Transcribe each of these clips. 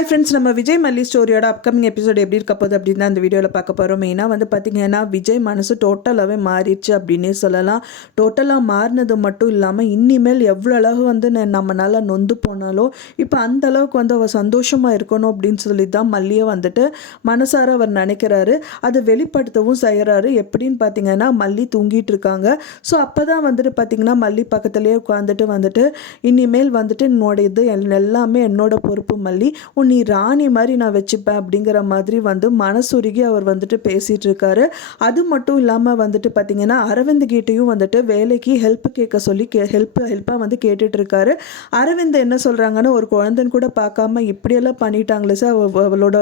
Hi friends, நம்ம விஜய் மல்லி ஸ்டோரியோட upcoming episode எப்படி இருக்க போகுது அப்படின்னு அந்த வீடியோவில் பார்க்க போகிறோம். மெயினாக வந்து பார்த்திங்கன்னா விஜய் மனசு டோட்டலாகவே மாறிடுச்சு அப்படின்னே சொல்லலாம். டோட்டலாக மாறினது மட்டும் இல்லாமல் இனிமேல் எவ்வளோ அளவு வந்து நம்மளால் நொந்து போனாலோ இப்போ அந்த அளவுக்கு வந்து அவர் சந்தோஷமாக இருக்கணும் அப்படின்னு சொல்லி தான் மல்லியை வந்துட்டு மனசார அவர் நினைக்கிறாரு. அதை வெளிப்படுத்தவும் செய்கிறாரு. எப்படின்னு பார்த்தீங்கன்னா மல்லி தூங்கிட்டு இருக்காங்க. ஸோ அப்போ தான் வந்துட்டு பார்த்திங்கன்னா மல்லி பக்கத்துலேயே உட்காந்துட்டு இனிமேல் வந்துட்டு என்னோட இது எல்லாமே என்னோட பொறுப்பு மல்லி, நீ ராணி மாதிரி நான் வச்சுப்பேன் அப்படிங்கிற மாதிரி வந்து மனசுருகி அவர் வந்துட்டு பேசிகிட்டு இருக்காரு. அது மட்டும் இல்லாமல் வந்துட்டு பார்த்திங்கன்னா அரவிந்த் கிட்டையும் வந்துட்டு வேலைக்கு ஹெல்ப் கேட்க சொல்லி ஹெல்ப்பாக வந்து கேட்டுட்டு இருக்காரு. அரவிந்த் என்ன சொல்கிறாங்கன்னா, ஒரு குழந்தைன்னு கூட பார்க்காம இப்படியெல்லாம் பண்ணிட்டாங்களே சார், அவளோட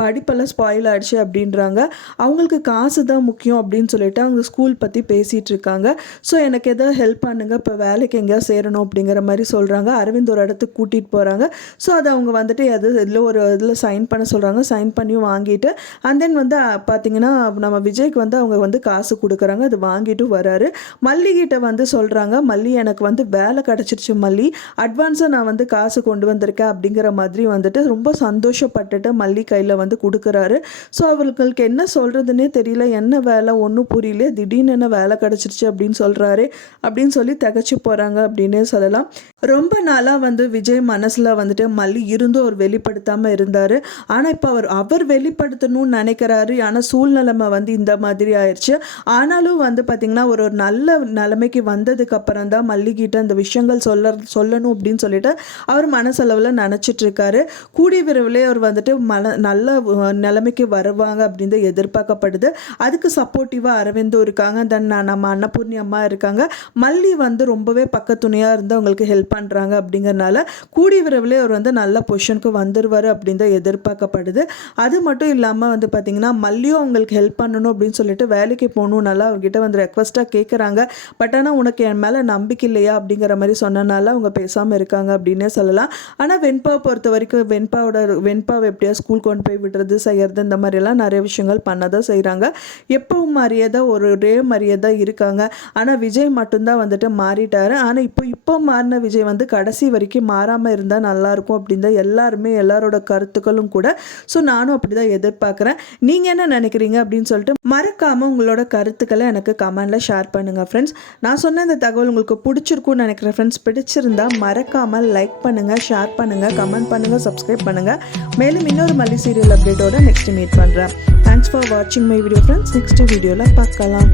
படிப்பெல்லாம் ஸ்பாயில் ஆகிடுச்சு அப்படின்றாங்க. அவங்களுக்கு காசு தான் முக்கியம் அப்படின்னு சொல்லிட்டு அவங்க ஸ்கூல் பற்றி பேசிகிட்டு இருக்காங்க. ஸோ எனக்கு எதாவது ஹெல்ப் பண்ணுங்க, இப்போ வேலைக்கு எங்கேயா சேரணும் அப்படிங்கிற மாதிரி சொல்கிறாங்க. அரவிந்த் ஒரு இடத்துக்கு கூட்டிகிட்டு போகிறாங்க. ஸோ அதை அவங்க வந்துட்டு இதில் ஒரு இதில் சைன் பண்ண சொல்கிறாங்க. சைன் பண்ணியும் வாங்கிட்டு அண்ட் தென் வந்து பார்த்திங்கன்னா நம்ம விஜய்க்கு வந்து அவங்க வந்து காசு கொடுக்குறாங்க. அது வாங்கிட்டு வராரு. மல்லிகிட்ட வந்து சொல்கிறாங்க, மல்லி எனக்கு வந்து வேலை கிடச்சிருச்சு மல்லி, அட்வான்ஸாக நான் வந்து காசு கொண்டு வந்திருக்கேன் அப்படிங்கிற மாதிரி வந்துட்டு ரொம்ப சந்தோஷப்பட்டுட்டு மல்லி கையில் வந்து கொடுக்குறாரு. ஸோ அவங்களுக்கு என்ன சொல்கிறதுனே தெரியல, என்ன வேலை ஒன்றும் புரியல, திடீர்னு என்ன வேலை கிடச்சிருச்சு அப்படின்னு சொல்கிறாரு அப்படின்னு சொல்லி திகச்சு போகிறாங்க அப்படின்னே சொல்லலாம். ரொம்ப நாளாக வந்து விஜய் மனசில் வந்துட்டு மல்லி இருந்தும் அவர் வெளிப்படுத்தாமல் இருந்தார். ஆனால் இப்போ அவர் வெளிப்படுத்தணும்னு நினைக்கிறாரு. ஆனால் சூழ்நிலைமை வந்து இந்த மாதிரி ஆயிடுச்சு. ஆனாலும் வந்து பார்த்திங்கன்னா ஒரு நல்ல நிலைமைக்கு வந்ததுக்கு அப்புறம் தான் மல்லிகிட்ட இந்த விஷயங்கள் சொல்லணும் அப்படின்னு சொல்லிட்டு அவர் மனசளவில் நினச்சிட்டு இருக்காரு. கூடிய விரைவிலே அவர் வந்துட்டு நல்ல நிலைமைக்கு வருவாங்க அப்படின்னு எதிர்பார்க்கப்படுது. அதுக்கு சப்போர்ட்டிவாக அரவிந்தும் இருக்காங்க, தென் நம்ம அன்னபூர்ணி அம்மா இருக்காங்க. மல்லி வந்து ரொம்பவே பக்கத்துணையாக இருந்து அவங்களுக்கு ஹெல்ப் பண்ணுறாங்க. அப்படிங்கிறனால கூடிய விரைவிலே அவர் வந்து நல்ல பொசிஷனுக்கு வந்துடுவார் அப்படின்னு தான் எதிர்பார்க்கப்படுது. அது மட்டும் இல்லாமல் வந்து பார்த்திங்கன்னா மல்லியும் அவங்களுக்கு ஹெல்ப் பண்ணணும் அப்படின்னு சொல்லிட்டு வேலைக்கு போகணும் நல்லா அவர்கிட்ட வந்து ரெக்வஸ்ட்டாக கேட்குறாங்க. பட் ஆனால் உனக்கு என் மேலே நம்பிக்கை இல்லையா அப்படிங்கிற மாதிரி சொன்னனால அவங்க பேசாமல் இருக்காங்க அப்படின்னே சொல்லலாம். ஆனால் வெண்பாவை பொறுத்த வரைக்கும் வெண்பாவை எப்படியா ஸ்கூல் கொண்டு போய் விடுறது செய்கிறது இந்த மாதிரிலாம் நிறைய விஷயங்கள் பண்ண தான் செய்கிறாங்க. எப்பவும் மாதிரியே தான் ஒரே மாதிரியே தான் இருக்காங்க. ஆனால் விஜய் மட்டும்தான் வந்துட்டு மாறிட்டார். ஆனால் இப்போ மாறின விஜய் வந்து கடைசி வரைக்கும் மாறாமல் இருந்தால் நல்லாயிருக்கும் அப்படின்னு தான் எல்லாரோட கருத்துக்களும் கூட. ஸோ நானும் அப்படி தான் எதிர்பார்க்குறேன். நீங்கள் என்ன நினைக்கிறீங்க அப்படின்னு சொல்லிட்டு மறக்காமல் உங்களோட கருத்துக்களை எனக்கு கமெண்டில் ஷேர் பண்ணுங்கள் ஃப்ரெண்ட்ஸ். நான் சொன்ன இந்த தகவல் உங்களுக்கு பிடிச்சிருக்குன்னு நினைக்கிறேன் ஃப்ரெண்ட்ஸ். பிடிச்சிருந்தா மறக்காமல் லைக் பண்ணுங்கள், ஷேர் பண்ணுங்கள், கமெண்ட் பண்ணுங்கள், சப்ஸ்கிரைப் பண்ணுங்கள். மேலும் இன்னொரு மல்லி சீரியல் அப்டேட்டோட நெக்ஸ்ட் மீட் பண்ணுறேன். தேங்க்ஸ் ஃபார் வாட்சிங் மை வீடியோ ஃப்ரெண்ட்ஸ். நெக்ஸ்ட் வீடியோவில் பார்க்கலாம்.